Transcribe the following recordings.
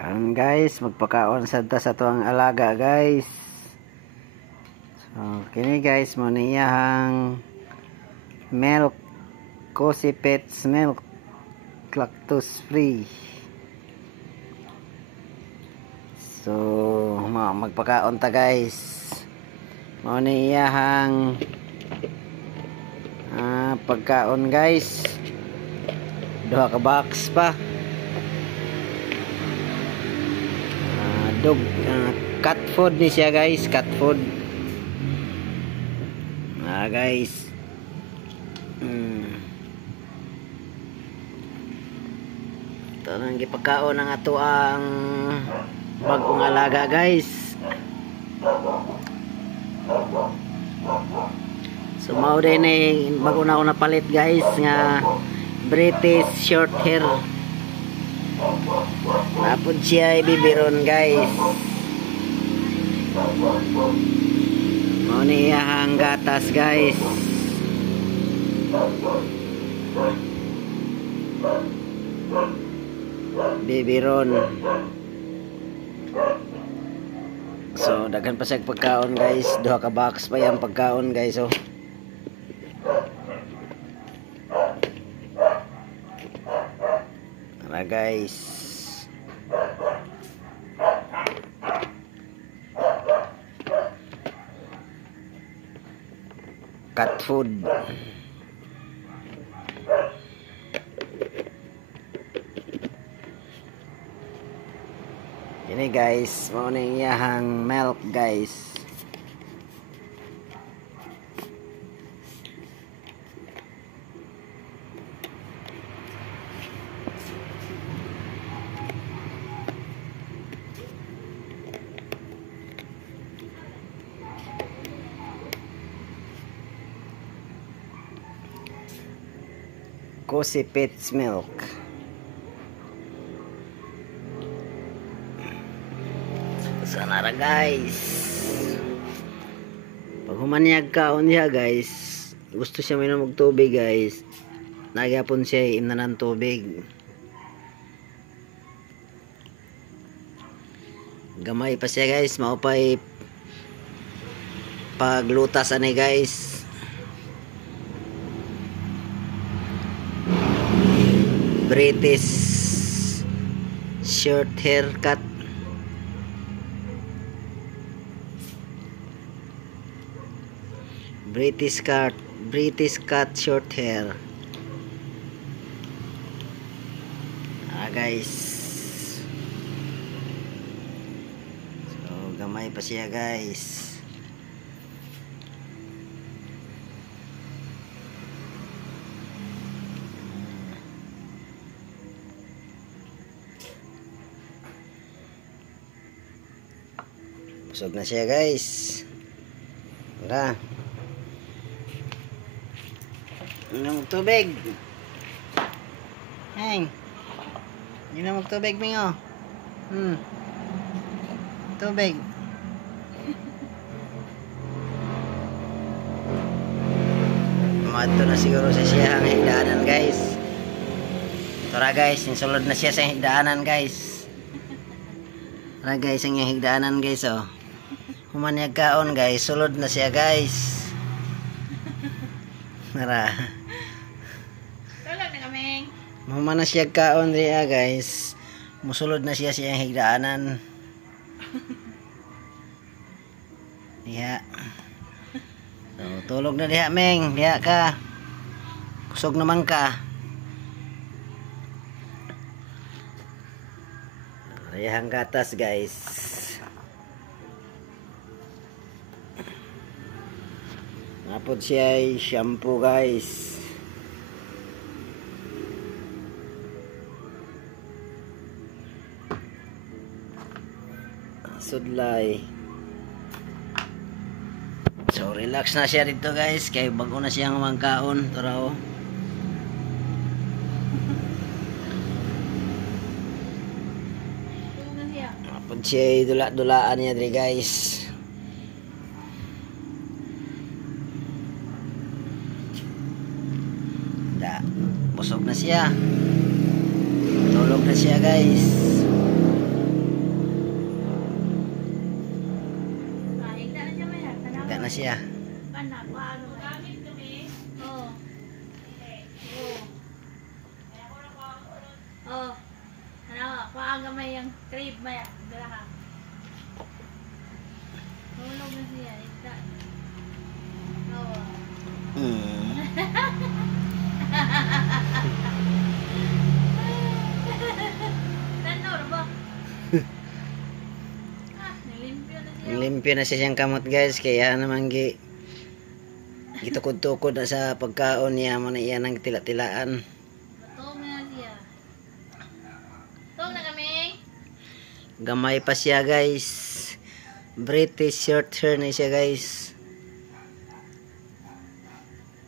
Karon guys, magpakaon sa tuwang alaga guys. So, kini guys mo niyang milk, Cozy Pets milk, lactose free. So, magpakaon ta guys. Mo niyang pagkaon guys. Duha ka box pa. Dog cat food ni siya guys, cat food guys. Ito nang gipagkaon ng ato ang bagong alaga guys. So mao din bago na ako napalit guys nga British short hair. Napod siya ibibiron guys. Mao ni iyang gatas guys. Bibiron. So daghan pa siya pagkaon guys. Duha ka box pa yang pagkaon guys. Oh. Tara guys. Cat food. Ini guys, mao ning iyang milk guys. Cozy Pets milk. Sana ra guys. Pag humanyag kaon niya guys, gusto siya minom og tubig guys. Nagyapon siya imna ng tubig. Gamay pa siya guys, mao pay paglutas ani guys. British short haircut. British cut short hair. Guys. So gamay pa siya guys. Busog na siya guys. Tara. Inom ng tubig. Heng. Inom ng tubig mingo. Tubig. Mato na siguro sa siya ang higdaanan guys. Tara guys, insulod na siya sa higdaanan guys. Tara guys, ang higdaanan guys oh. Humanyag kaon guys, sulod na siya guys. Tara. Tulog na kami. Humana siya kaon diya guys. Musulod na siya siyang higdaanan. Diya. So, tulog na diya meng, diya ka. Kusog naman ka. Ayahang gatas guys. Napod siya ay shampoo guys. Sudlay. So relax na siya dito guys. Kaya bago na siyang magkaon. Tara oh. Napod siya ay dula-dulaan niya dito guys. Da. Busog na siya. Tulog na siya guys. siya. Anak, paano ba? Oo. Oo. Ano, paaga may yung crib maya. Dala ka. Hulog na siya. Ita. Oo. Hmm. Tanor ba? Nilimpyo na siya. Limpyo na siya siyang kamot guys, kaya naman gitukod-tukod na sa pagkaon niya, man iyan ang tila-tilaan. Matong na siya. Tong na kami. Gamay pa siya guys. British short hair na siya guys.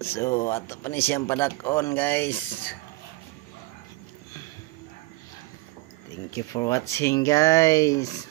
So ato pa ni siyang padakon guys. Thank you for watching guys.